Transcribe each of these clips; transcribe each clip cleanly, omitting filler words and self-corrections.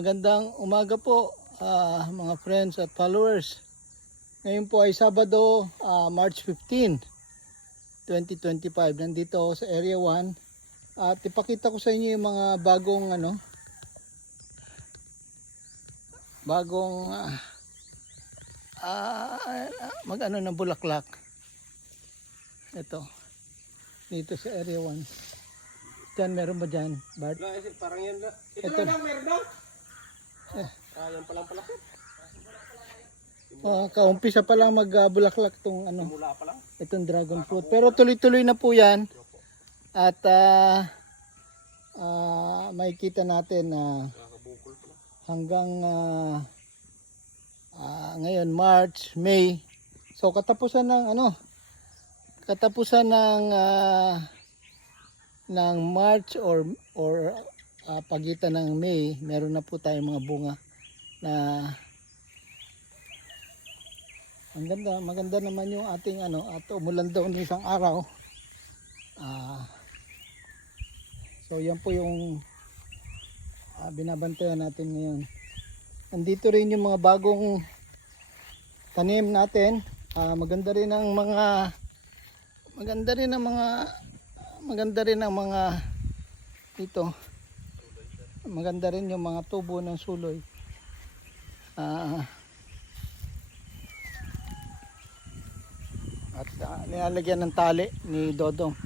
Magandang umaga po mga friends at followers. Ngayon po ay Sabado, March 15, 2025. Nandito ako sa Area 1 at ipakita ko sa inyo yung mga bagong mag-ano ng bulaklak. Ito, dito sa Area 1. Diyan, meron ba dyan, Bart? Parang yan na. Ito lang meron daw. Yan palang palaki. Kaumpisa pa lang magbulaklak tong Mula pa lang. itong dragon fruit. Pero tuloy-tuloy na po yan. At makikita natin na hanggang ngayon March, May. So katapusan ng March or pagitan ng May, meron na po tayong mga bunga na maganda naman yung ating at umulan daw ng isang araw. So yan po yung binabantayan natin ngayon. Nandito rin yung mga bagong tanim natin. Maganda rin ang mga dito. Maganda rin yung mga tubo ng suloy. At nilalagyan ng tali ni Dodong.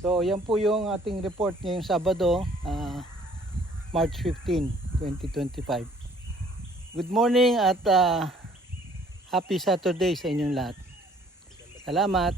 So yan po yung ating report ngayong Sabado, March 15, 2025. Good morning at happy Saturday sa inyong lahat. Salamat.